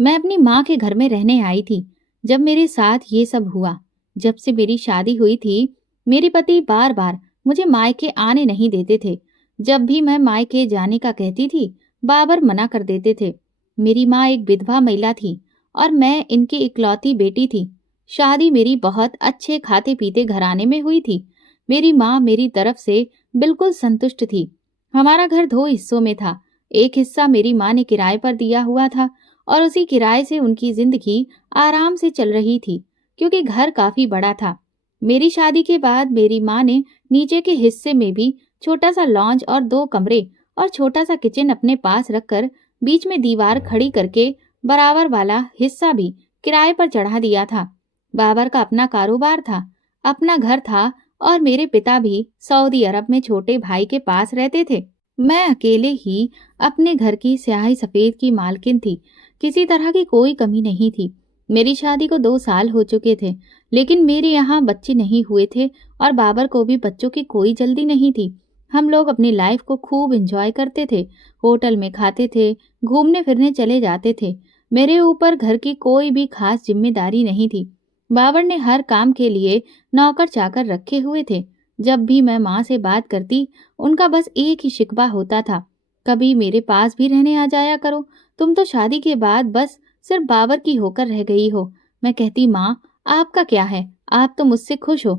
मैं अपनी माँ के घर में रहने आई थी जब मेरे साथ ये सब हुआ। जब से मेरी शादी हुई थी, मेरे पति बार बार मुझे मायके आने नहीं देते थे। जब भी मैं मायके जाने का कहती थी, बाबर मना कर देते थे। मेरी माँ एक विधवा महिला थी और मैं इनकी इकलौती बेटी थी। शादी मेरी बहुत अच्छे खाते पीते घराने में हुई थी। मेरी माँ मेरी तरफ से बिल्कुल संतुष्ट थी। हमारा घर दो हिस्सों में था। एक हिस्सा मेरी माँ ने किराए पर दिया हुआ था और उसी किराए से उनकी जिंदगी आराम से चल रही थी, क्योंकि घर काफी बड़ा था। मेरी शादी के बाद मेरी माँ ने नीचे के हिस्से में भी छोटा सा लॉन्च और दो कमरे और छोटा सा किचन अपने पास रखकर बीच में दीवार खड़ी करके बराबर वाला हिस्सा भी किराए पर चढ़ा दिया था। बाबर का अपना कारोबार था, अपना घर था और मेरे पिता भी सऊदी अरब में छोटे भाई के पास रहते थे। मैं अकेले ही अपने घर की स्याही सफेद की मालकिन थी। किसी तरह की कोई कमी नहीं थी। मेरी शादी को 2 साल हो चुके थे, लेकिन मेरे यहाँ बच्चे नहीं हुए थे और बाबर को भी बच्चों की कोई जल्दी नहीं थी। हम लोग अपनी लाइफ को खूब एंजॉय करते थे, होटल में खाते थे, घूमने फिरने चले जाते थे। मेरे ऊपर घर की कोई भी खास जिम्मेदारी नहीं थी। बाबर ने हर काम के लिए नौकर चाकर रखे हुए थे। जब भी मैं माँ से बात करती, उनका बस एक ही शिकवा होता था, कभी मेरे पास भी रहने आ जाया करो। तुम तो शादी के बाद बस सिर्फ बाबर की होकर रह गई हो। मैं कहती, माँ आपका क्या है, आप तो मुझसे खुश हो।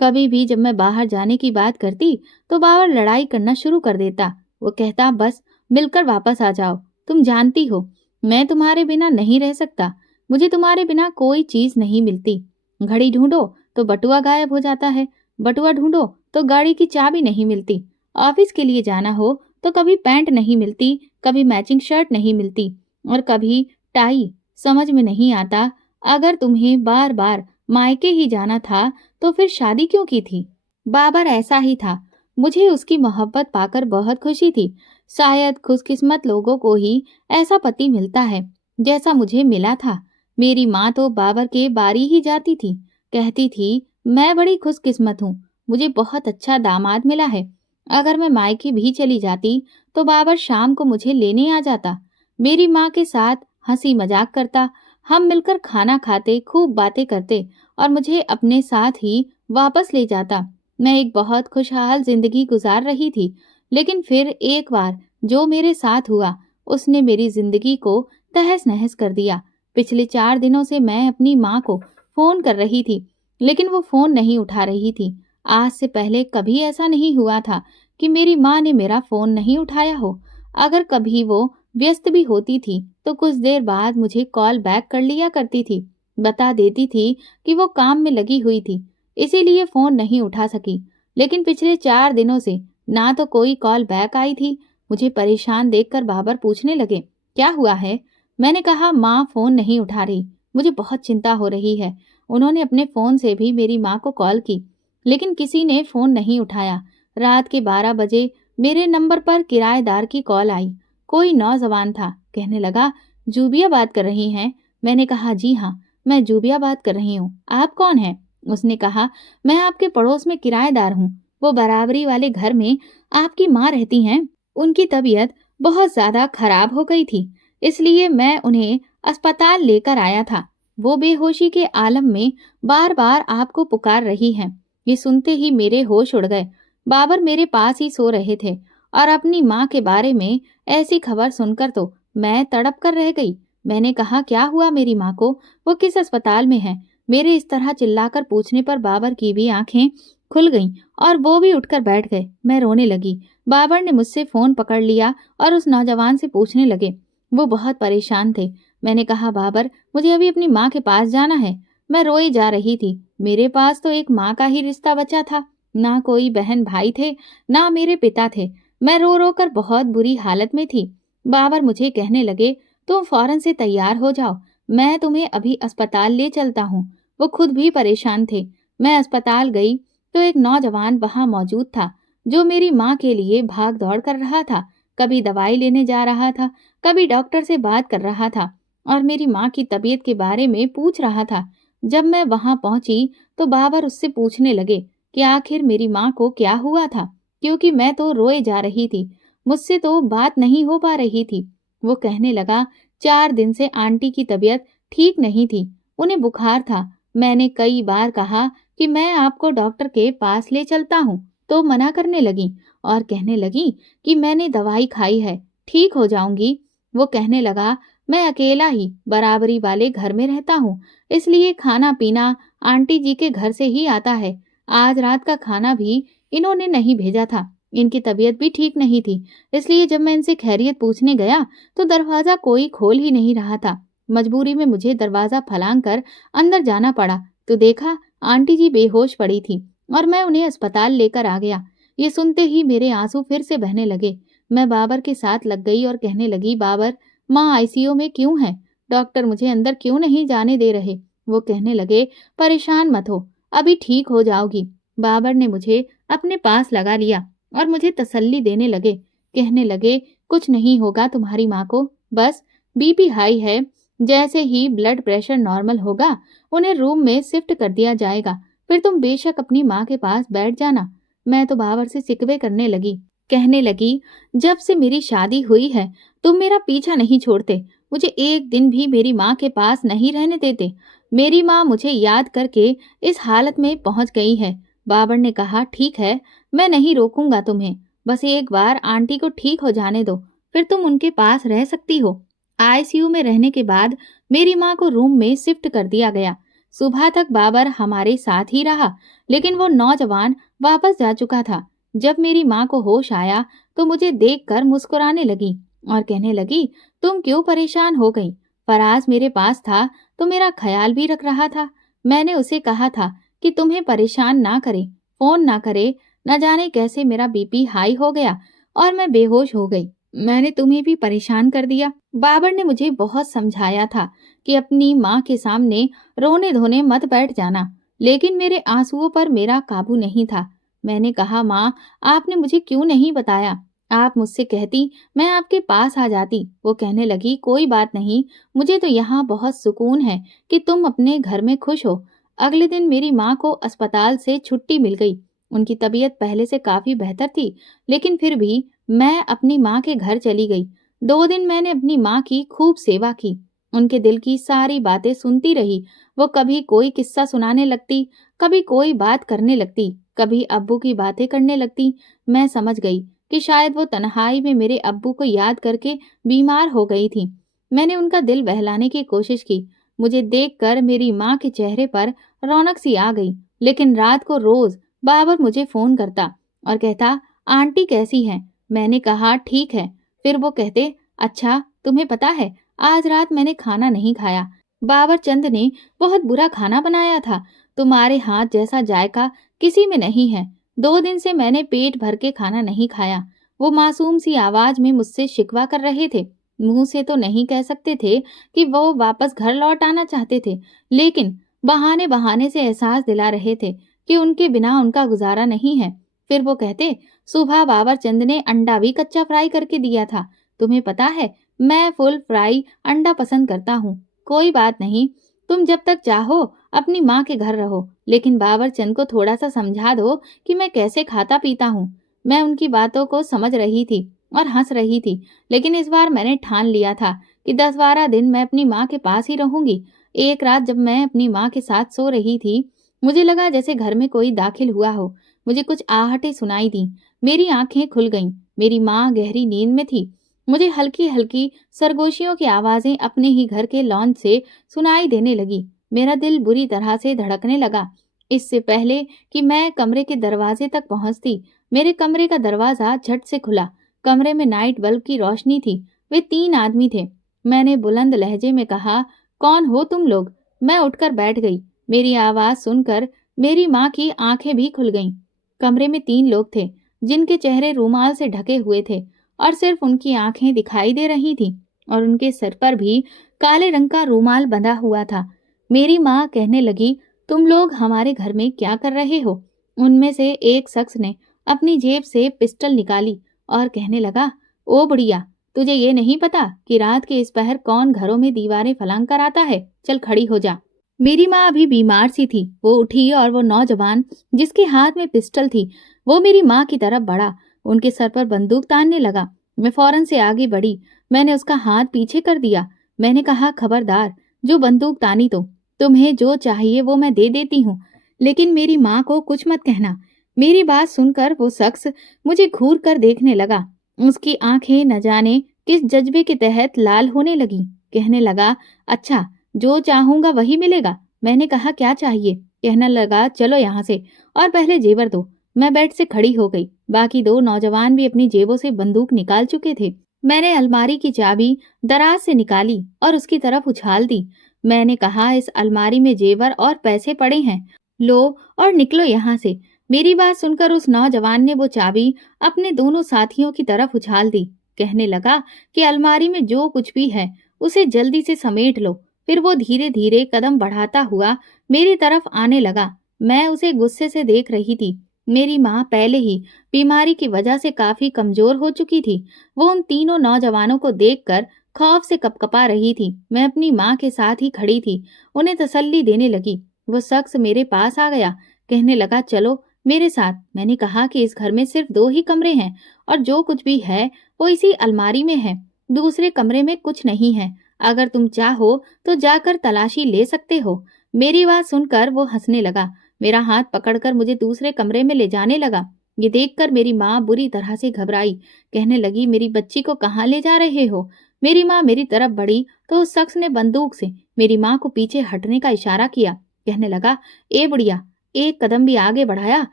कभी भी जब मैं बाहर जाने की बात करती तो बाबर लड़ाई करना शुरू कर देता। वो कहता, बस मिलकर वापस आ जाओ। तुम जानती हो मैं तुम्हारे बिना नहीं रह सकता। मुझे तुम्हारे बिना कोई चीज नहीं मिलती। घड़ी ढूंढो तो बटुआ गायब हो जाता है, बटुआ ढूंढो तो गाड़ी की चाबी नहीं मिलती। ऑफिस के लिए जाना हो तो कभी पैंट नहीं मिलती, कभी मैचिंग शर्ट नहीं मिलती और कभी टाई। समझ में नहीं आता, अगर तुम्हें बार बार मायके ही जाना था तो फिर शादी क्यों की थी। बाबर ऐसा ही था। मुझे उसकी मोहब्बत पाकर बहुत खुशी थी। शायद खुशकिस्मत लोगों को ही ऐसा पति मिलता है जैसा मुझे मिला था। मेरी माँ तो बाबर के बारी ही जाती थी, कहती थी, मैं बड़ी खुशकिस्मत हूँ, मुझे बहुत अच्छा दामाद मिला है। अगर मैं मायके भी चली जाती तो बाबर शाम को मुझे लेने आ जाता, मेरी माँ के साथ हंसी मजाक करता, हम मिलकर खाना खाते, खूब बातें करते और मुझे अपने साथ ही वापस ले जाता। मैं एक बहुत खुशहाल जिंदगी गुजार रही थी। लेकिन फिर एक बार जो मेरे साथ हुआ, उसने मेरी जिंदगी को तहस नहस कर दिया। पिछले 4 दिनों से मैं अपनी माँ को फोन कर रही थी, लेकिन वो फोन नहीं उठा रही थी। आज से पहले कभी ऐसा नहीं हुआ था कि मेरी माँ ने मेरा फोन नहीं उठाया हो। अगर कभी वो व्यस्त भी होती थी तो कुछ देर बाद मुझे कॉल बैक कर लिया करती थी, बता देती थी कि वो काम में लगी हुई थी, इसीलिए फोन नहीं उठा सकी। लेकिन पिछले 4 दिनों से ना तो कोई कॉल बैक आई थी। मुझे परेशान देखकर बाबर पूछने लगे, क्या हुआ है। मैंने कहा, माँ फोन नहीं उठा रही, मुझे बहुत चिंता हो रही है। उन्होंने अपने फोन से भी मेरी माँ को कॉल की, लेकिन किसी ने फोन नहीं उठाया। रात के 12 बजे मेरे नंबर पर किराएदार की कॉल आई। कोई नौजवान था, कहने लगा, जूबिया बात कर रही हैं। मैंने कहा, जी हाँ, मैं जूबिया बात कर रही हूँ, आप कौन हैं। उसने कहा, मैं आपके पड़ोस में किराएदार हूँ, वो बराबरी वाले घर में आपकी माँ रहती हैं। उनकी तबीयत बहुत ज्यादा खराब हो गई थी, इसलिए मैं उन्हें अस्पताल लेकर आया था। वो बेहोशी के आलम में बार बार आपको पुकार रही हैं। ये सुनते ही मेरे होश उड़ गए। बाबर मेरे पास ही सो रहे थे और अपनी माँ के बारे में ऐसी खबर सुनकर तो मैं तड़प कर रह गई। मैंने कहा, क्या हुआ मेरी माँ को, वो किस अस्पताल में है। मेरे इस तरह चिल्लाकर पूछने पर बाबर की भी आंखें खुल गईं और वो भी उठकर बैठ गए। मैं रोने लगी। बाबर ने मुझसे फोन पकड़ लिया और उस नौजवान से पूछने लगे। वो बहुत परेशान थे। मैंने कहा, बाबर मुझे अभी अपनी माँ के पास जाना है। मैं रोई जा रही थी। मेरे पास तो एक माँ का ही रिश्ता बचा था, ना कोई बहन भाई थे, ना मेरे पिता थे। मैं रो रो कर बहुत बुरी हालत में थी। बाबर मुझे कहने लगे, तुम फौरन से तैयार हो जाओ, मैं तुम्हें अभी अस्पताल ले चलता हूँ। वो खुद भी परेशान थे। मैं अस्पताल गई तो एक नौजवान वहां मौजूद था, जो मेरी माँ के लिए भाग दौड़ कर रहा था। कभी दवाई लेने जा रहा था, कभी डॉक्टर से बात कर रहा था और मेरी माँ की तबीयत के बारे में पूछ रहा था। जब मैं वहां पहुंची तो बाबर उससे पूछने लगे कि आखिर मेरी माँ को क्या हुआ था, क्योंकि मैं तो रोए जा रही थी, मुझसे तो बात नहीं हो पा रही थी। वो कहने लगा, 4 दिन से आंटी की तबीयत ठीक नहीं थी, उन्हें बुखार था। मैंने कई बार कहा कि मैं आपको डॉक्टर के पास ले चलता हूँ, तो मना करने लगी और कहने लगी कि मैंने दवाई खाई है, ठीक हो जाऊंगी। वो कहने लगा, मैं अकेला ही बराबरी वाले घर में रहता हूँ, इसलिए खाना पीना आंटी जी के घर से ही आता है। आज रात का खाना भी इन्होंने नहीं भेजा था। इनकी तबीयत भी ठीक नहीं थी, इसलिए जब मैं इनसे खैरियत पूछने गया तो दरवाजा कोई खोल ही नहीं रहा था। मजबूरी में मुझे दरवाजा फलांग कर अंदर जाना पड़ा, तो देखा आंटी जी बेहोश पड़ी थी और मैं उन्हें अस्पताल लेकर आ गया। ये सुनते ही मेरे आंसू फिर से बहने लगे। मैं बाबर के साथ लग गई और कहने लगी, बाबर, माँ आईसीयू में क्यों है? डॉक्टर मुझे अंदर क्यों नहीं जाने दे रहे? वो कहने लगे, परेशान मत हो, अभी ठीक हो जाओगी। बाबर ने मुझे अपने पास लगा लिया और मुझे तसल्ली देने लगे। कहने लगे, कुछ नहीं होगा तुम्हारी माँ को, बस बीपी हाई है। जैसे ही ब्लड प्रेशर नॉर्मल होगा उन्हें रूम में शिफ्ट कर दिया जाएगा, फिर तुम बेशक अपनी माँ के पास बैठ जाना। मैं तो बाबर से शिकवे करने लगी। कहने लगी, जब से मेरी शादी हुई है तुम मेरा पीछा नहीं छोड़ते, मुझे एक दिन भी मेरी माँ के पास नहीं रहने देते। मेरी माँ मुझे याद करके इस हालत में पहुंच गई है। बाबर ने कहा, ठीक है, मैं नहीं रोकूंगा तुम्हें, बस एक बार आंटी को ठीक हो जाने दो, फिर तुम उनके पास रह सकती हो। आईसीयू में रहने के बाद मेरी माँ को रूम में शिफ्ट कर दिया गया। सुबह तक बाबर हमारे साथ ही रहा, लेकिन वो नौजवान वापस जा चुका था। जब मेरी माँ को होश आया तो मुझे देखकर मुस्कुराने लगी और कहने लगी, तुम क्यों परेशान हो गई? फराज मेरे पास था तो मेरा ख्याल भी रख रहा था। मैंने उसे कहा था कि तुम्हें परेशान ना करे, फोन ना करे। न जाने कैसे मेरा बीपी हाई हो गया और मैं बेहोश हो गई। मैंने तुम्हें भी परेशान कर दिया। बाबर ने मुझे बहुत समझाया था कि अपनी माँ के सामने रोने धोने मत बैठ जाना, लेकिन मेरे आंसुओं पर मेरा काबू नहीं था। मैंने कहा, माँ, आपने मुझे क्यों नहीं बताया? आप मुझसे कहती, मैं आपके पास आ जाती। वो कहने लगी, कोई बात नहीं, मुझे तो यहाँ बहुत सुकून है कि तुम अपने घर में खुश हो। अगले दिन मेरी माँ को अस्पताल से छुट्टी मिल गई। उनकी तबीयत पहले से काफी बेहतर थी, लेकिन फिर भी मैं अपनी माँ के घर चली गई। 2 दिन मैंने अपनी माँ की खूब सेवा की, उनके दिल की सारी बातें सुनती रही। वो कभी कोई किस्सा सुनाने लगती, कभी कोई बात करने लगती, कभी अब्बू की बातें करने लगती। मैं समझ गई कि शायद वो तन्हाई में मेरे अब्बू को याद करके बीमार हो गई थी। मैंने उनका दिल बहलाने की कोशिश की। मुझे देखकर मेरी माँ के चेहरे पर रौनक सी आ गई। लेकिन रात को रोज बाबर मुझे फोन करता और कहता, आंटी कैसी है? मैंने कहा, ठीक है। फिर वो कहते, अच्छा, तुम्हें पता है आज रात मैंने खाना नहीं खाया। बाबर चंद ने बहुत बुरा खाना बनाया था। तुम्हारे हाथ जैसा जायका किसी में नहीं है। 2 दिन से मैंने पेट भर के खाना नहीं खाया। वो मासूम सी आवाज में मुझसे शिकवा कर रहे थे। मुंह से तो नहीं कह सकते थे कि वो वापस घर लौट आना चाहते थे, लेकिन बहाने बहाने से एहसास दिला रहे थे कि उनके बिना उनका गुजारा नहीं है। फिर वो कहते, सुबह बाबर चंद ने अंडा भी कच्चा फ्राई करके दिया था। तुम्हें पता है, मैं फुल फ्राई अंडा पसंद करता हूँ। कोई बात नहीं, तुम जब तक चाहो अपनी माँ के घर रहो, लेकिन बाबर चंद को थोड़ा सा समझा दो कि मैं कैसे खाता पीता हूँ। मैं उनकी बातों को समझ रही थी और हंस रही थी, लेकिन इस बार मैंने ठान लिया था कि 10-12 दिन मैं अपनी माँ के पास ही रहूंगी। एक रात जब मैं अपनी माँ के साथ सो रही थी, मुझे लगा जैसे घर में कोई दाखिल हुआ हो। मुझे कुछ आहटें सुनाई दी। मेरी आंखें खुल गईं। मेरी माँ गहरी नींद में थी। मुझे हल्की हल्की सरगोशियों की आवाजें अपने ही घर के लॉन से सुनाई देने लगी। मेरा दिल बुरी तरह से धड़कने लगा। इससे पहले कि मैं कमरे के दरवाजे तक पहुंचती, मेरे कमरे का दरवाजा झट से खुला। कमरे में नाइट बल्ब की रोशनी थी। वे 3 आदमी थे। मैंने बुलंद लहजे में कहा, कौन हो तुम लोग? मैं उठकर बैठ गई। मेरी आवाज सुनकर मेरी माँ की आंखें भी खुल गईं। कमरे में 3 लोग थे जिनके चेहरे रूमाल से ढके हुए थे और सिर्फ उनकी आंखें दिखाई दे रही थीं और उनके सर पर भी काले रंग का रूमाल बंधा हुआ था। मेरी माँ कहने लगी, तुम लोग हमारे घर में क्या कर रहे हो? उनमें से एक शख्स ने अपनी जेब से पिस्टल निकाली और कहने लगा, ओ बुढ़िया, तुझे ये नहीं पता कि रात के इस पहर कौन घरों में दीवारें फलांग कर आता है? चल खड़ी हो जा। मेरी माँ अभी बीमार सी थी। वो उठी और वो नौजवान जिसके हाथ में पिस्टल थी, वो मेरी माँ की तरफ बढ़ा, उनके सर पर बंदूक तानने लगा। मैं फौरन से आगे बढ़ी। मैंने उसका हाथ पीछे कर दिया। मैंने कहा, खबरदार, जो बंदूक तानी तो, तुम्हें जो चाहिए वो मैं दे देती हूँ, लेकिन मेरी माँ को कुछ मत कहना। मेरी बात सुनकर वो शख्स मुझे घूर कर देखने लगा। उसकी आंखें न जाने किस जज्बे के तहत लाल होने लगी। कहने लगा, अच्छा, जो चाहूंगा वही मिलेगा। मैंने कहा, क्या चाहिए? कहने लगा, चलो यहाँ से, और पहले जेवर दो। मैं बेड से खड़ी हो गई। बाकी दो नौजवान भी अपनी जेबों से बंदूक निकाल चुके थे। मैंने अलमारी की चाबी दराज से निकाली और उसकी तरफ उछाल दी। मैंने कहा, इस अलमारी में जेवर और पैसे पड़े हैं, लो और निकलो यहाँ से। मेरी बात सुनकर उस नौजवान ने वो चाबी अपने दोनों साथियों की तरफ उछाल दी। कहने लगा कि अलमारी में जो कुछ भी है उसे जल्दी से समेट लो। फिर वो धीरे धीरे कदम बढ़ाता हुआ मेरी तरफ आने लगा। मैं उसे गुस्से से देख रही थी। मेरी माँ पहले ही बीमारी की वजह से काफी कमजोर हो चुकी थी। वो उन तीनों नौजवानों को देखकर खौफ से कपकपा रही थी। मैं अपनी माँ के साथ ही खड़ी थी, उन्हें तसल्ली देने लगी। वो शख्स मेरे पास आ गया। कहने लगा, चलो मेरे साथ। मैंने कहा कि इस घर में सिर्फ 2 ही कमरे हैं और जो कुछ भी है वो इसी अलमारी में है। दूसरे कमरे में कुछ नहीं है। अगर तुम चाहो तो जाकर तलाशी ले सकते हो। मेरी बात सुनकर वो हंसने लगा। मेरा हाथ पकड़कर मुझे दूसरे कमरे में ले जाने लगा। ये देखकर मेरी माँ बुरी तरह से घबराई। कहने लगी, मेरी बच्ची को कहाँ ले जा रहे हो? मेरी माँ मेरी तरफ बढ़ी तो उस शख्स ने बंदूक से मेरी माँ को पीछे हटने का इशारा किया। कहने लगा, ए बुढ़िया, एक कदम भी आगे बढ़ाया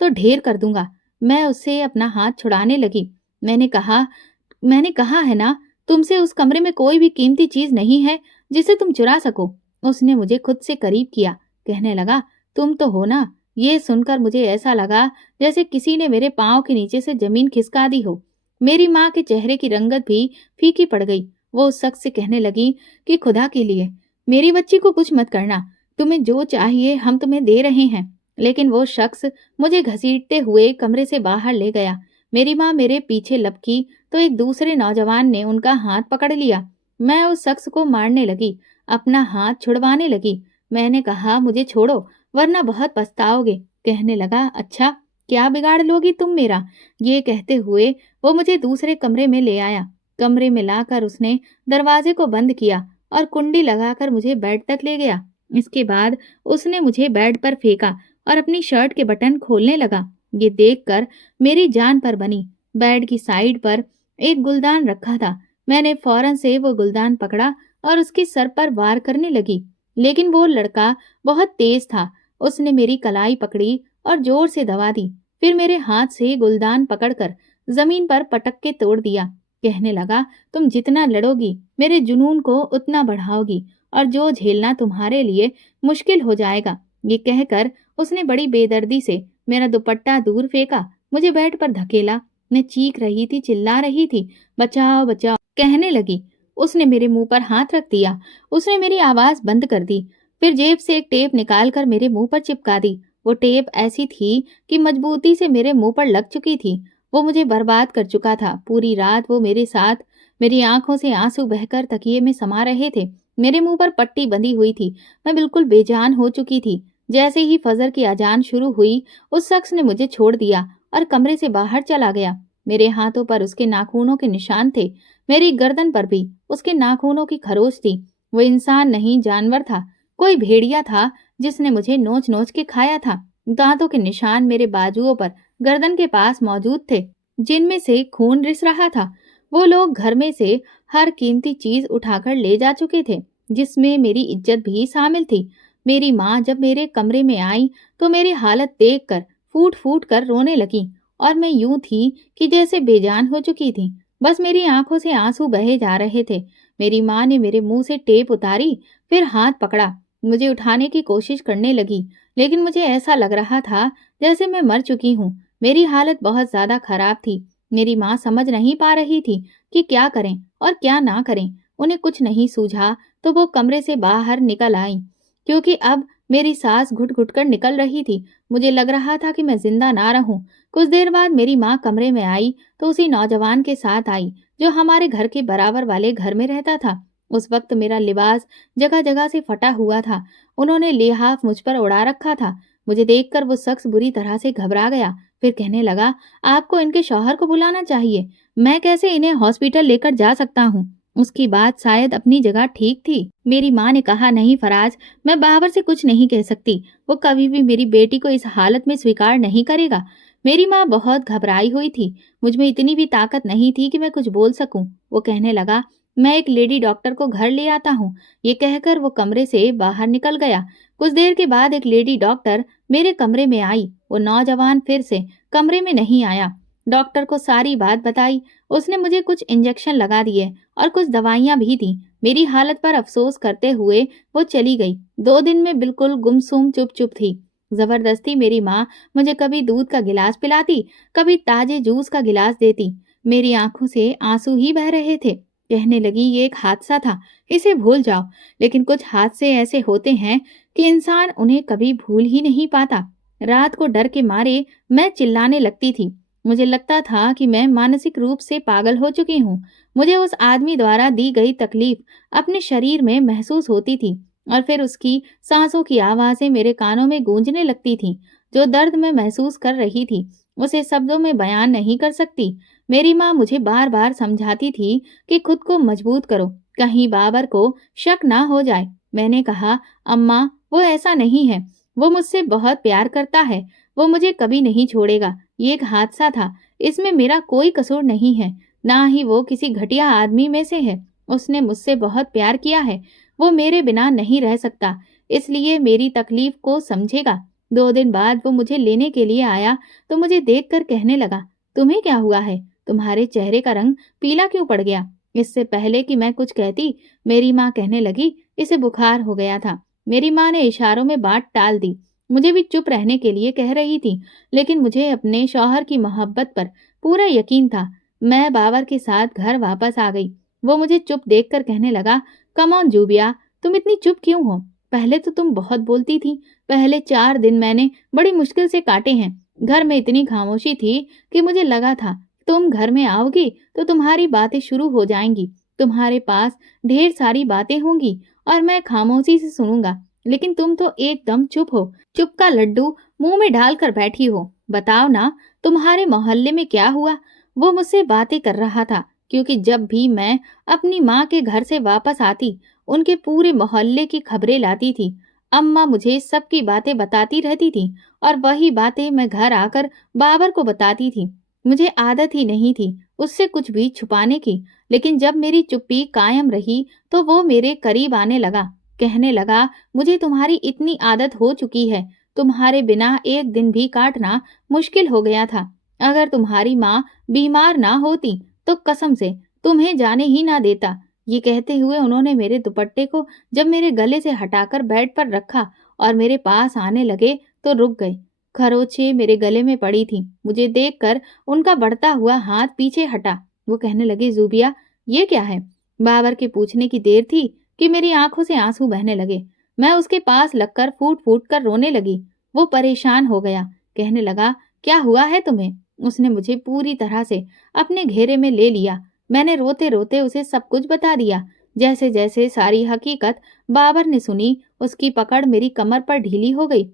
तो ढेर कर दूंगा। मैं उससे अपना हाथ छुड़ाने लगी। मैंने कहा है ना, तुमसे उस कमरे में कोई भी कीमती चीज नहीं है जिसे तुम चुरा सको। उसने मुझे खुद से करीब किया। कहने लगा, तुम तो हो ना? ये सुनकर मुझे ऐसा लगा जैसे किसी ने मेरे पाँव के नीचे से जमीन खिसका दी हो। मेरी माँ के चेहरे की रंगत भी फीकी पड़ गई। वो उस शख्स से कहने लगी कि खुदा के लिए मेरी बच्ची को कुछ मत करना, तुम्हें जो चाहिए हम तुम्हें दे रहे हैं। लेकिन वो शख्स मुझे घसीटते हुए कमरे से बाहर ले गया। मेरी माँ मेरे पीछे लपकी तो एक दूसरे नौजवान ने उनका हाथ पकड़ लिया। मैं उस शख्स को मारने लगी, अपना हाथ छुड़वाने लगी। मैंने कहा, मुझे छोड़ो वरना बहुत पछताओगे। कहने लगा, अच्छा, क्या बिगाड़ लोगी तुम मेरा? ये कहते हुए वो मुझे दूसरे कमरे में ले आया। कमरे में लाकर उसने दरवाजे को बंद किया और कुंडी लगाकर मुझे बेड तक ले गया। इसके बाद उसने मुझे बेड पर फेंका और अपनी शर्ट के बटन खोलने लगा। ये देखकर मेरी जान पर बनी। बेड की साइड पर एक गुलदान रखा था। मैंने फौरन से वो गुलदान पकड़ा और उसके सर पर वार करने लगी। लेकिन वो लड़का बहुत तेज था। उसने मेरी कलाई पकड़ी और जोर से दबा दी। फिर मेरे हाथ से गुलदान पकड़कर जमीन पर पटक के तोड़ दिया। कहने लगा, तुम जितना लड़ोगी मेरे जुनून को उतना बढ़ाओगी और जो झेलना तुम्हारे लिए मुश्किल हो जाएगा। ये कहकर उसने बड़ी बेदर्दी से मेरा दुपट्टा दूर फेंका, मुझे बेड पर धकेला। मैं चीख रही थी, चिल्ला रही थी, बचाओ बचाओ कहने लगी। उसने मेरे मुंह पर हाथ रख दिया। उसने मेरी आवाज बंद कर दी। फिर जेब से एक टेप निकालकर मेरे मुंह पर चिपका दी। वो टेप ऐसी थी कि मजबूती से मेरे मुंह पर लग चुकी थी। वो मुझे बर्बाद कर चुका था। पूरी रात वो मेरे साथ, मेरी आंखों से आंसू बहकर तकिए में समा रहे थे। मेरे मुंह पर पट्टी बंधी हुई थी। मैं बिल्कुल बेजान हो चुकी थी। जैसे ही फजर की अजान शुरू हुई, उस शख्स ने मुझे छोड़ दिया और कमरे से बाहर चला गया। मेरे हाथों पर उसके नाखूनों के निशान थे। मेरी गर्दन पर भी उसके नाखूनों की खरोच थी। वो इंसान नहीं, जानवर था। कोई भेड़िया था जिसने मुझे नोच नोच के खाया था। दांतों के निशान मेरे बाजुओं पर गर्दन के पास मौजूद थे, जिनमें से खून रिस रहा था। वो लोग घर में से हर कीमती चीज उठाकर ले जा चुके थे, जिसमें मेरी इज्जत भी शामिल थी। मेरी माँ जब मेरे कमरे में आई तो मेरी हालत देखकर फूट फूट कर रोने लगी और मैं यूं थी कि जैसे बेजान हो चुकी थी। बस मेरी आंखों से आंसू बहे जा रहे थे। मेरी माँ ने मेरे मुंह से टेप उतारी, फिर हाथ पकड़ा, मुझे उठाने की कोशिश करने लगी। लेकिन मुझे ऐसा लग रहा था जैसे मैं मर चुकी हूँ। मेरी हालत बहुत ज्यादा खराब थी। मेरी माँ समझ नहीं पा रही थी कि क्या करें और क्या ना करें। उन्हें कुछ नहीं सूझा तो वो कमरे से बाहर निकल आई, क्योंकि अब मेरी सांस घुट घुट कर निकल रही थी। मुझे लग रहा था कि मैं जिंदा ना रहूं। कुछ देर बाद मेरी माँ कमरे में आई तो उसी नौजवान के साथ आई जो हमारे घर के बराबर वाले घर में रहता था। उस वक्त मेरा लिबास जगह जगह से फटा हुआ था। उन्होंने लिहाफ मुझ पर उड़ा रखा था। मुझे देखकर वो शख्स बुरी तरह से घबरा गया। फिर कहने लगा, आपको इनके शौहर को बुलाना चाहिए। मैं कैसे इन्हें हॉस्पिटल लेकर जा सकता हूँ? اس کی بات شاید اپنی جگہ ٹھیک تھی۔ میری ماں نے کہا، نہیں فراز، میں بابر سے کچھ نہیں کہہ سکتی، وہ کبھی بھی میری بیٹی کو اس حالت میں سویکار نہیں کرے گا۔ میری ماں بہت گھبرائی ہوئی تھی، مجھ میں اتنی بھی طاقت نہیں تھی کہ میں کچھ بول سکوں۔ وہ کہنے لگا، میں ایک لیڈی ڈاکٹر کو گھر لے آتا ہوں۔ یہ کہہ کر وہ کمرے سے باہر نکل گیا۔ کچھ دیر کے بعد ایک لیڈی ڈاکٹر میرے کمرے میں آئی۔ وہ نوجوان پھر سے کمرے میں نہیں آیا۔ ڈاکٹر کو ساری بات بتائی۔ اس نے مجھے کچھ انجیکشن لگا دیے اور کچھ دوائیاں بھی دیں۔ میری حالت پر افسوس کرتے ہوئے وہ چلی گئی۔ 2 دن میں بالکل گمسم چپ تھی۔ زبردستی میری ماں مجھے کبھی دودھ کا گلاس پلاتی، کبھی تازے جوس کا گلاس دیتی۔ میری آنکھوں سے آنسو ہی بہہ رہے تھے۔ کہنے لگی، یہ ایک حادثہ تھا، اسے بھول جاؤ۔ لیکن کچھ حادثے ایسے ہوتے ہیں کہ انسان انہیں کبھی بھول ہی نہیں پاتا۔ رات کو ڈر کے مارے میں چلانے لگتی تھی۔ مجھے لگتا تھا کہ میں مانسک روپ سے پاگل ہو چکی ہوں۔ مجھے اس آدمی دوارا دی گئی تکلیف اپنے شریر میں محسوس ہوتی تھی، اور پھر اس کی سانسوں کی آوازیں میرے کانوں میں گونجنے لگتی تھیں۔ جو درد میں محسوس کر رہی تھی اسے شبدوں میں بیان نہیں کر سکتی۔ میری ماں مجھے بار بار سمجھاتی تھی کہ خود کو مضبوط کرو، کہیں بابر کو شک نہ ہو جائے۔ میں نے کہا، اماں، وہ ایسا نہیں ہے، وہ مجھ سے بہت پیار کرتا ہے، وہ مجھے کبھی نہیں چھوڑے گا۔ یہ ایک حادثہ تھا، اس میں میرا کوئی قصور نہیں ہے، نہ ہی وہ کسی گھٹیا آدمی میں سے ہے۔ اس نے مجھ سے بہت پیار کیا ہے، وہ میرے بنا نہیں رہ سکتا، اس لیے میری تکلیف کو سمجھے گا۔ 2 دن بعد وہ مجھے لینے کے لیے آیا تو مجھے دیکھ کر کہنے لگا، تمہیں کیا ہوا ہے؟ تمہارے چہرے کا رنگ پیلا کیوں پڑ گیا؟ اس سے پہلے کہ میں کچھ کہتی، میری ماں کہنے لگی، اسے بخار ہو گیا تھا۔ میری ماں نے اشاروں میں بات ٹال دی۔ مجھے بھی چپ رہنے کے لیے کہہ رہی تھی، لیکن مجھے اپنے شوہر کی محبت پر پورا یقین تھا۔ میں بابر کے ساتھ گھر واپس آ گئی۔ وہ مجھے چپ دیکھ کر کہنے لگا، کم آن جوبیا، تم اتنی چپ کیوں ہو؟ پہلے تو تم بہت بولتی تھی۔ پہلے 4 دن میں نے بڑی مشکل سے کاٹے ہیں۔ گھر میں اتنی خاموشی تھی کہ مجھے لگا تھا تم گھر میں آؤ گی تو تمہاری باتیں شروع ہو جائیں گی، تمہارے پاس ڈھیر ساری باتیں ہوں گی اور میں خاموشی سے سنوں گا، لیکن تم تو ایک دم چپ ہو، چپ کا لڈو منہ میں ڈال کر بیٹھی ہو۔ بتاؤ نا، تمہارے محلے میں کیا ہوا؟ وہ مجھ سے باتیں کر رہا تھا، کیونکہ جب بھی میں اپنی ماں کے گھر سے واپس آتی ان کے پورے محلے کی خبریں لاتی تھی۔ اماں مجھے سب کی باتیں بتاتی رہتی تھی اور وہی باتیں میں گھر آ کر بابر کو بتاتی تھی۔ مجھے عادت ہی نہیں تھی اس سے کچھ بھی چھپانے کی، لیکن جب میری چپی قائم رہی تو وہ میرے قریب آنے لگا۔ کہنے لگا، مجھے تمہاری اتنی عادت ہو چکی ہے، تمہارے بنا ایک دن بھی کاٹنا مشکل ہو گیا تھا۔ اگر تمہاری ماں بیمار نہ ہوتی تو قسم سے تمہیں جانے ہی نہ دیتا۔ یہ کہتے ہوئے انہوں نے میرے دوپٹے کو جب میرے گلے سے ہٹا کر بیڈ پر رکھا اور میرے پاس آنے لگے تو رک گئے۔ خروچیں میرے گلے میں پڑی تھیں۔ مجھے دیکھ کر ان کا بڑھتا ہوا ہاتھ پیچھے ہٹا۔ وہ کہنے لگے، زوبیا، یہ کیا ہے؟ بابر کے پوچھنے کی دیر تھی کہ میری آنکھوں سے آنسو بہنے لگے۔ میں اس کے پاس لگ کر پھوٹ پھوٹ کر رونے لگی۔ وہ پریشان ہو گیا، کہنے لگا، کیا ہوا ہے تمہیں؟ اس نے مجھے پوری طرح سے اپنے گھیرے میں لے لیا۔ میں نے روتے روتے اسے سب کچھ بتا دیا۔ جیسے جیسے ساری حقیقت بابر نے سنی، اس کی پکڑ میری کمر پر ڈھیلی ہو گئی۔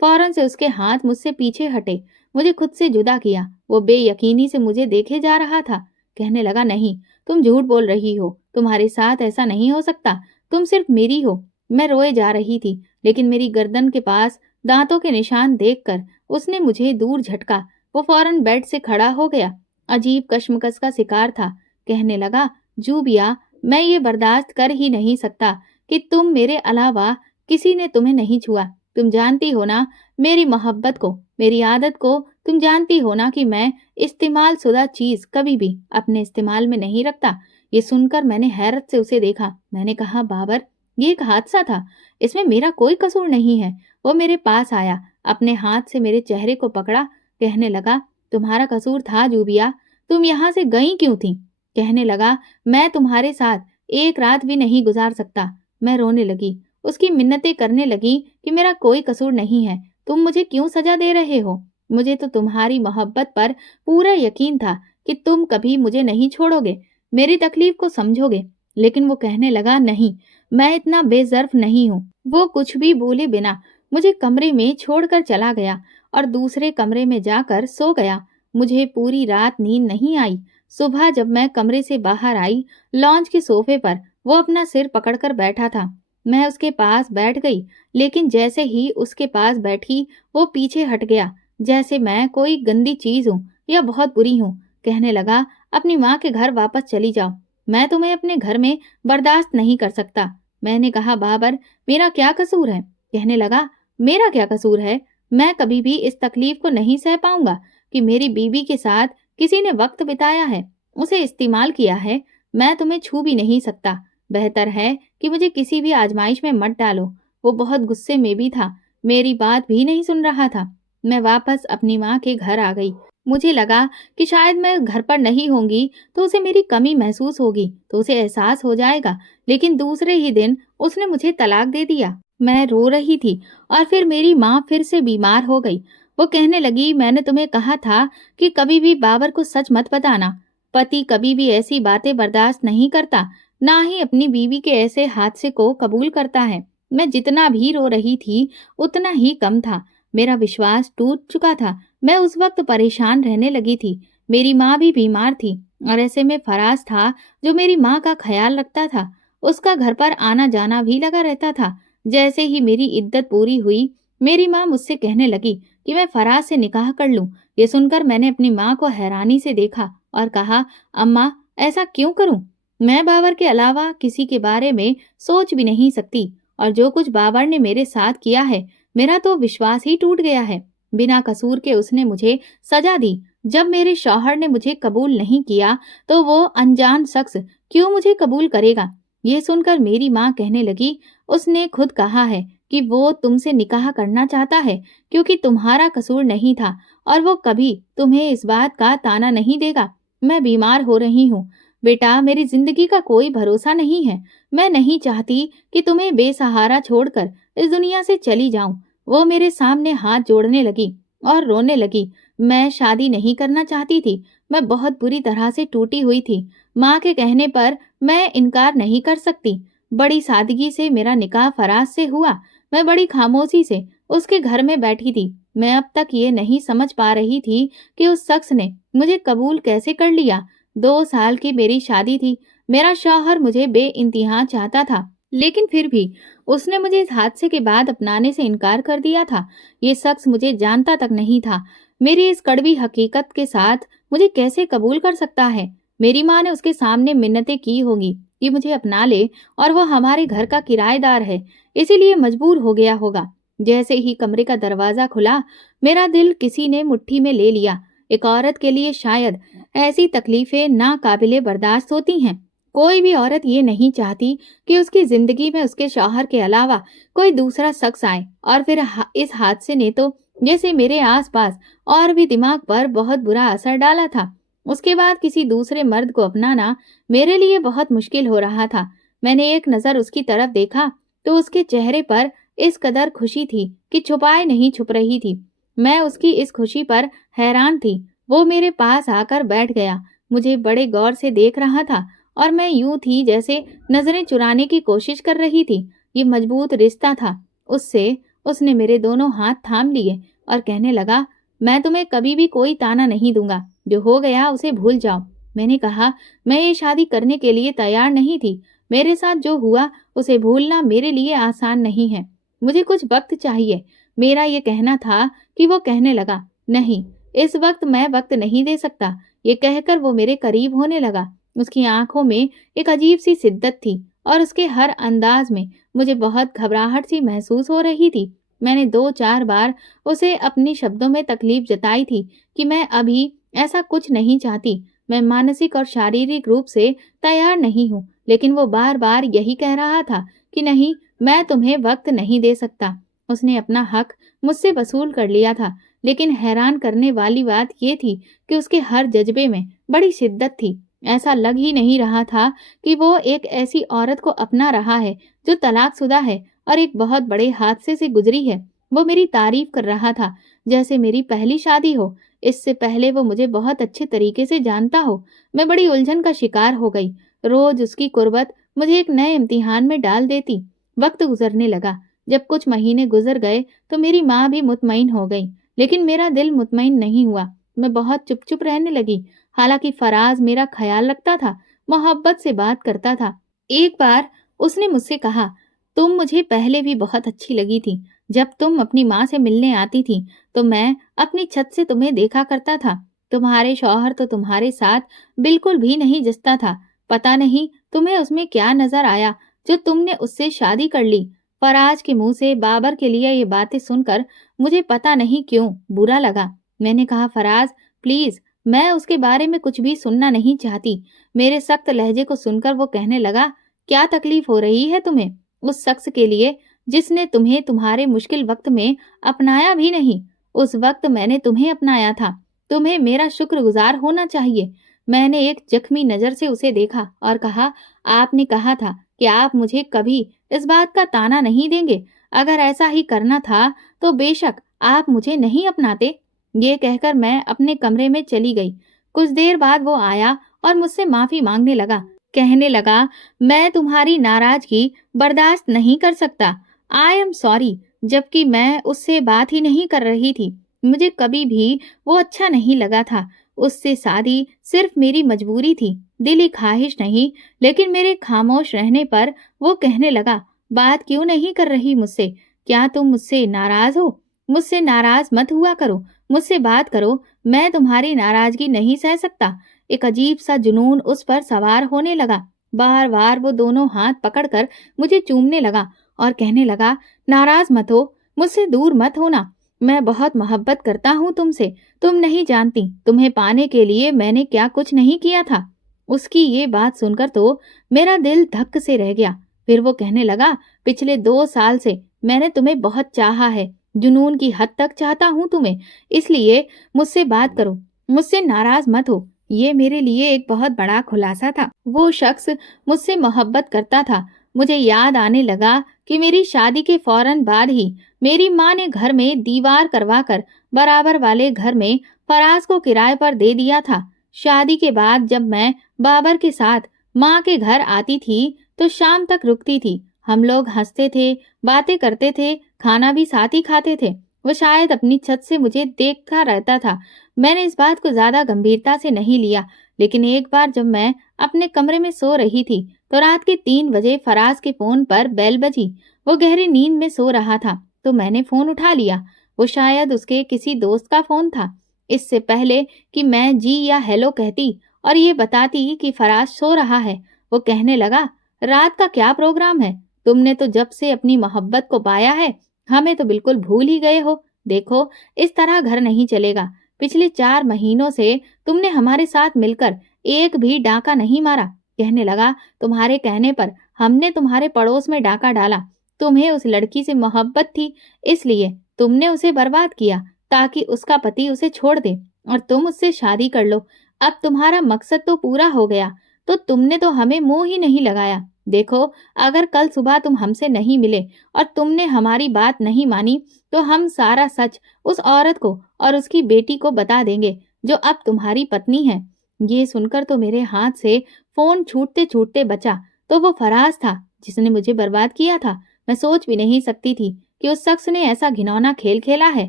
فوراً سے اس کے ہاتھ مجھ سے پیچھے ہٹے، مجھے خود سے جدا کیا۔ وہ بے یقینی سے مجھے دیکھے جا رہا تھا۔ کہنے لگا، نہیں، تم جھوٹ بول رہی ہو، تمہارے ساتھ ایسا نہیں ہو سکتا، تم صرف میری ہو۔ میں روئے جا رہی تھی، لیکن میری گردن کے پاس دانتوں کے نشان دیکھ کر اس نے مجھے دور جھٹکا۔ وہ فوراً بیڈ سے کھڑا ہو گیا، عجیب کشمکش کا شکار تھا۔ کہنے لگا، جوبیا، میں یہ برداشت کر ہی نہیں سکتا کہ تم میرے علاوہ کسی نے تمہیں نہیں چھوا۔ تم جانتی ہو نا میری محبت کو، میری عادت کو، تم جانتی ہو نا کہ میں استعمال شدہ چیز کبھی بھی اپنے استعمال میں نہیں رکھتا۔ یہ سن کر میں نے حیرت سے اسے دیکھا۔ میں نے کہا، بابر، یہ ایک حادثہ تھا، اس میں میرا کوئی قصور نہیں ہے۔ وہ میرے پاس آیا، اپنے ہاتھ سے میرے چہرے کو پکڑا، کہنے لگا، تمہارا قصور تھا جوبیا، تم یہاں سے گئی کیوں تھی؟ کہنے لگا، میں تمہارے ساتھ ایک رات بھی نہیں گزار سکتا۔ میں رونے لگی، اس کی منتیں کرنے لگی کہ میرا کوئی قصور نہیں ہے، تم مجھے کیوں سزا دے رہے ہو؟ مجھے تو تمہاری محبت پر پورا یقین تھا کہ تم کبھی مجھے نہیں چھوڑو گے، میری تکلیف کو سمجھو گے۔ لیکن وہ کہنے لگا، نہیں، میں اتنا بے ظرف نہیں ہوں۔ وہ کچھ بھی بولے بنا مجھے کمرے میں چھوڑ کر چلا گیا اور دوسرے کمرے میں جا کر سو گیا۔ مجھے پوری رات نیند نہیں آئی۔ सुबह जब मैं कमरे से बाहर आई, लॉन्च के सोफे पर वो अपना सिर पकड़कर बैठा था। मैं उसके पास बैठ गई, लेकिन जैसे ही उसके पास बैठी वो पीछे हट गया, जैसे मैं कोई गंदी चीज हूँ या बहुत बुरी हूँ। कहने लगा, अपनी माँ के घर वापस चली जाओ, मैं तुम्हें अपने घर में बर्दाश्त नहीं कर सकता। मैंने कहा, बाबर, मेरा क्या कसूर है? कहने लगा, मेरा क्या कसूर है? मैं कभी भी इस तकलीफ को नहीं सह पाऊंगा कि मेरी बीवी के साथ किसी ने वक्त बिताया है, उसे इस्तेमाल किया है। मैं तुम्हें छू भी नहीं सकता। बेहतर है कि मुझे किसी भी आजमाइश में मत डालो। वो बहुत गुस्से में भी था, मेरी बात भी नहीं सुन रहा था। मैं वापस अपनी माँ के घर आ गई। मुझे लगा कि शायद मैं घर पर नहीं होंगी तो उसे मेरी कमी महसूस होगी, तो उसे एहसास हो जाएगा। लेकिन दूसरे ही दिन उसने मुझे तलाक दे दिया। मैं रो रही थी और फिर मेरी माँ फिर से बीमार हो गई। वो कहने लगी, मैंने तुम्हें कहा था कि कभी भी बाबर को सच मत बताना। पति कभी भी ऐसी बातें बर्दाश्त नहीं करता, ना ही अपनी बीवी के ऐसे हादसे को कबूल करता है। मैं जितना भी रो रही थी उतना ही कम था। मेरा विश्वास टूट चुका था। मैं उस वक्त परेशान रहने लगी थी। मेरी माँ भी बीमार थी और ऐसे में फराज था जो मेरी माँ का ख्याल रखता था। उसका घर पर आना जाना भी लगा रहता था। जैसे ही मेरी इद्दत पूरी हुई, मेरी माँ मुझसे कहने लगी कि मैं फराज से निकाह कर लूं। ये सुनकर मैंने अपनी माँ को हैरानी से देखा और कहा, अम्मा, ऐसा क्यों करूं? मैं बाबर के अलावा किसी के बारे में सोच भी नहीं सकती, और जो कुछ बाबर ने मेरे साथ किया है, मेरा तो विश्वास ही टूट गया है। बिना कसूर के उसने मुझे सजा दी। जब मेरे शौहर ने मुझे कबूल नहीं किया तो वो अनजान शख्स क्यों मुझे कबूल करेगा? ये सुनकर मेरी माँ कहने लगी, उसने खुद कहा है कि वो तुमसे निकाह करना चाहता है क्योंकि तुम्हारा कसूर नहीं था, और वो कभी तुम्हें इस बात का ताना नहीं देगा। मैं बीमार हो रही हूँ बेटा, मेरी जिंदगी का कोई भरोसा नहीं है। मैं नहीं चाहती कि तुम्हें बेसहारा छोड़कर इस दुनिया से चली जाऊं। वो मेरे सामने हाथ जोड़ने लगी और रोने लगी। मैं शादी नहीं करना चाहती थी। मैं बहुत बुरी तरह से टूटी हुई थी। माँ के कहने पर मैं इनकार नहीं कर सकती। बड़ी सादगी से मेरा निकाह फराज से हुआ। मैं बड़ी खामोशी से उसके घर में बैठी थी। मैं अब तक ये नहीं समझ पा रही थी कि उस शख्स ने मुझे कबूल कैसे कर लिया। 2 साल की मेरी शादी थी। मेरा शौहर मुझे बेइंतहा चाहता था, लेकिन फिर भी उसने मुझे इस हादसे के बाद अपनाने से इनकार कर दिया था। ये शख्स मुझे जानता तक नहीं था। मेरी इस कड़वी हकीकत के साथ मुझे कैसे कबूल कर सकता है? मेरी माँ ने उसके सामने मिन्नतें की होगी कि मुझे अपना ले, और वो हमारे घर का किराएदार है, इसीलिए मजबूर हो गया होगा। जैसे ही कमरे का दरवाजा खुला, मेरा दिल किसी ने मुट्ठी में ले लिया। एक औरत के लिए शायद ऐसी तकलीफें नाकाबिले बर्दाश्त होती हैं। कोई भी औरत ये नहीं चाहती कि उसकी जिंदगी में उसके शौहर के अलावा कोई दूसरा शख्स आए, और फिर इस हादसे ने तो जैसे मेरे आसपास और भी दिमाग पर बहुत बुरा असर डाला था। उसके बाद किसी दूसरे मर्द को अपनाना मेरे लिए बहुत मुश्किल हो रहा था। मैंने एक नजर उसकी तरफ देखा तो उसके चेहरे पर इस कदर खुशी थी कि छुपाए नहीं छुप रही थी। मैं उसकी इस खुशी पर हैरान थी। वो मेरे पास आकर बैठ गया, मुझे बड़े गौर से देख रहा था, और मैं यूं थी जैसे नजरें चुराने की कोशिश कर रही थी। ये मजबूत रिश्ता था उससे। उसने मेरे दोनों हाथ थाम लिए और कहने लगा, मैं तुम्हें कभी भी कोई ताना नहीं दूंगा। जो हो गया उसे भूल जाओ। मैंने कहा, मैं ये शादी करने के लिए तैयार नहीं थी। मेरे साथ जो हुआ उसे भूलना मेरे लिए आसान नहीं है। मुझे कुछ वक्त चाहिए। मेरा ये कहना था कि वो कहने लगा, नहीं, इस वक्त मैं वक्त नहीं दे सकता। ये कहकर वो मेरे करीब होने लगा। उसकी आंखों में एक अजीब सी शिद्दत थी और उसके हर अंदाज में मुझे बहुत घबराहट सी महसूस हो रही थी। मैंने 2-4 बार उसे अपने शब्दों में तकलीफ जताई थी कि मैं अभी ऐसा कुछ नहीं चाहती, मैं मानसिक और शारीरिक रूप से तैयार नहीं हूँ। लेकिन वो बार बार यही कह रहा था कि नहीं, मैं तुम्हें वक्त नहीं दे सकता। उसने अपना हक मुझसे वसूल कर लिया था, लेकिन हैरान करने वाली बात ये थी कि उसके हर जज्बे में बड़ी शिद्दत थी। ऐसा लग ही नहीं रहा था कि वो एक ऐसी औरत को अपना रहा है जो तलाकशुदा है और एक बहुत बड़े हादसे से गुजरी है। वो मेरी तारीफ कर रहा था जैसे मेरी पहली शादी हो। इससे पहले वो मुझे बहुत अच्छे तरीके से जानता हो। मैं बड़ी उलझन का शिकार हो गई। रोज उसकी कुर्बत मुझे एक नए इम्तिहान में डाल देती। वक्त गुजरने लगा। जब कुछ महीने गुजर गए तो मेरी माँ भी मुतमईन हो गई, लेकिन मेरा दिल मुतमईन नहीं हुआ। मैं बहुत चुप चुप रहने लगी। हालांकि फराज मेरा ख्याल रखता था, मोहब्बत से बात करता था। एक बार उसने मुझसे कहा, तुम मुझे पहले भी बहुत अच्छी लगी थी। जब तुम अपनी माँ से मिलने आती थी तो मैं अपनी छत से तुम्हें देखा करता था। तुम्हारे शौहर तो तुम्हारे साथ बिल्कुल भी नहीं जचता था। पता नहीं तुम्हें उसमें क्या नजर आया जो तुमने उससे शादी कर ली। फराज के मुंह से बाबर के लिए ये बातें सुनकर मुझे पता नहीं क्यों बुरा लगा। मैंने कहा, फराज प्लीज, मैं उसके बारे में कुछ भी सुनना नहीं चाहती। मेरे सख्त लहजे को सुनकर वो कहने लगा, क्या तकलीफ हो रही है तुम्हें उस शख्स के लिए जिसने तुम्हें तुम्हारे मुश्किल वक्त में अपनाया भी नहीं। उस वक्त मैंने तुम्हें अपनाया था। तुम्हें मेरा शुक्रगुजार होना चाहिए। मैंने एक जख्मी नजर से उसे देखा और कहा, आपने कहा था कि आप मुझे कभी इस बात का ताना नहीं देंगे। अगर ऐसा ही करना था तो बेशक आप मुझे नहीं अपनाते। ये कहकर मैं अपने कमरे में चली गई। कुछ देर बाद वो आया और मुझसे माफी मांगने लगा। कहने लगा, मैं तुम्हारी नाराजगी बर्दाश्त नहीं कर सकता। I am sorry. जबकि मैं उससे बात ही नहीं कर रही थी। मुझे कभी भी वो अच्छा नहीं लगा था। उससे शादी सिर्फ मेरी मजबूरी थी, दिली ख्वाहिश नहीं। लेकिन मेरे खामोश रहने पर वो कहने लगा, बात क्यों नहीं कर रही मुझसे? क्या तुम मुझसे नाराज हो? मुझसे नाराज मत हुआ करो, मुझसे बात करो। मैं तुम्हारी नाराजगी नहीं सह सकता। एक अजीब सा जुनून उस पर सवार होने लगा। बार बार वो दोनों हाथ पकड़कर मुझे चूमने लगा और कहने लगा, नाराज मत हो, मुझसे दूर मत होना। मैं बहुत मोहब्बत करता हूँ तुमसे। तुम नहीं जानती तुम्हें पाने के लिए मैंने क्या कुछ नहीं किया था। उसकी ये बात सुनकर तो मेरा दिल धक से रह गया। फिर वो कहने लगा, पिछले 2 साल से मैंने तुम्हें बहुत चाहा है, जुनून की हद तक चाहता हूँ तुम्हें। इसलिए मुझसे बात करो, मुझसे नाराज मत हो। ये मेरे लिए एक बहुत बड़ा खुलासा था। वो शख्स मुझसे मोहब्बत करता था। मुझे याद आने लगा कि मेरी शादी के फौरन बाद ही मेरी माँ ने घर में दीवार करवाकर बराबर वाले घर में फराज को किराए पर दे दिया था। शादी के बाद जब मैं बाबर के साथ माँ के घर आती थी तो शाम तक रुकती थी। हम लोग हंसते थे, बातें करते थे, खाना भी साथ ही खाते थे। वो शायद अपनी छत से मुझे देखता रहता था। मैंने इस बात को ज्यादा गंभीरता से नहीं लिया। लेकिन एक बार जब मैं अपने कमरे में सो रही थी तो रात के 3 बजे फराज के फोन पर बेल बजी। वो गहरी नींद में सो रहा था तो मैंने फोन उठा लिया। वो शायद उसके किसी दोस्त का फोन था। इससे पहले कि मैं जी या हेलो कहती और ये बताती कि फराज सो रहा है, वो कहने लगा, रात का क्या प्रोग्राम है? तुमने तो जब से अपनी मोहब्बत को पाया है हमें तो बिल्कुल भूल ही गए हो। देखो, इस तरह घर नहीं चलेगा। पिछले 4 महीनों से तुमने हमारे साथ मिलकर एक भी डाका नहीं मारा। कहने लगा, तुम्हारे कहने पर हमने तुम्हारे पड़ोस में डाका डाला। तुम्हें उस लड़की से मोहब्बत थी, इसलिए तुमने उसे बर्बाद किया ताकि उसका पति उसे छोड़ दे और तुम उससे शादी कर लो। अब तुम्हारा मकसद तो पूरा हो गया, तो तुमने तो हमें मुंह ही नहीं लगाया। देखो, अगर कल सुबह तुम हमसे नहीं मिले और तुमने हमारी बात नहीं मानी तो हम सारा सच उस औरत को और उसकी बेटी को बता देंगे जो अब तुम्हारी पत्नी है। ये सुनकर तो मेरे हाथ से फोन छूटते छूटते बचा तो वो फराज था जिसने मुझे बर्बाद किया था। मैं सोच भी नहीं सकती थी कि उस शख्स ने ऐसा घिनौना खेल खेला है,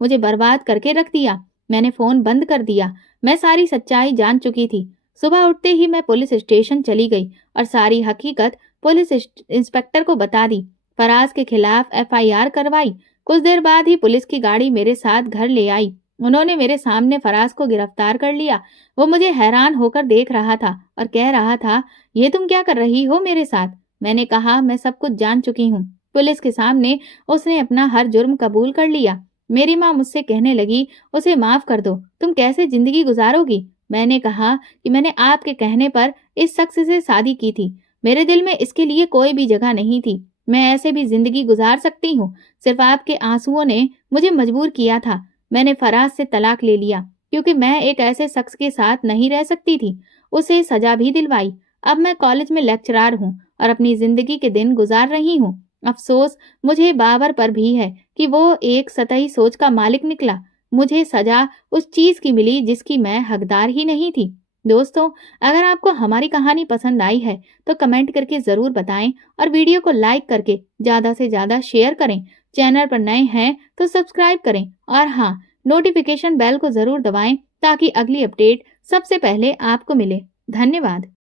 मुझे बर्बाद करके रख दिया। मैंने फोन बंद कर दिया। मैं सारी सच्चाई जान चुकी थी। सुबह उठते ही मैं पुलिस स्टेशन चली गई और सारी हकीकत पुलिस इंस्पेक्टर को बता दी। फराज के खिलाफ FIR करवाई। कुछ देर बाद ही पुलिस की गाड़ी मेरे साथ घर ले आई। उन्होंने मेरे सामने फराज को गिरफ्तार कर लिया। वो मुझे हैरान होकर देख रहा था और कह रहा था, ये तुम क्या कर रही हो मेरे साथ? मैंने कहा, मैं सब कुछ जान चुकी हूँ। पुलिस के सामने उसने अपना हर जुर्म कबूल कर लिया। मेरी माँ मुझसे कहने लगी, उसे माफ कर दो, तुम कैसे जिंदगी गुजारोगी? मैंने कहा कि मैंने आपके कहने पर इस शख्स से शादी की थी। मेरे दिल में इसके लिए कोई भी जगह नहीं थी। मैं ऐसे भी जिंदगी गुजार सकती हूँ। सिर्फ आपके आंसुओं ने मुझे मजबूर किया था। मैंने फराज से तलाक ले लिया क्योंकि मैं एक ऐसे शख्स के साथ नहीं रह सकती थी। उसे सजा भी दिलवाई। अब मैं कॉलेज में लेक्चरार हूँ और अपनी जिंदगी के दिन गुजार रही हूँ। अफसोस मुझे बाबर पर भी है कि वो एक सतही सोच का मालिक निकला। मुझे सजा उस चीज की मिली जिसकी मैं हकदार ही नहीं थी। दोस्तों, अगर आपको हमारी कहानी पसंद आई है तो कमेंट करके जरूर बताएं और वीडियो को लाइक करके ज्यादा से ज्यादा शेयर करें। चैनल पर नए हैं तो सब्सक्राइब करें और हाँ, नोटिफिकेशन बेल को जरूर दबाएं ताकि अगली अपडेट सबसे पहले आपको मिले। धन्यवाद।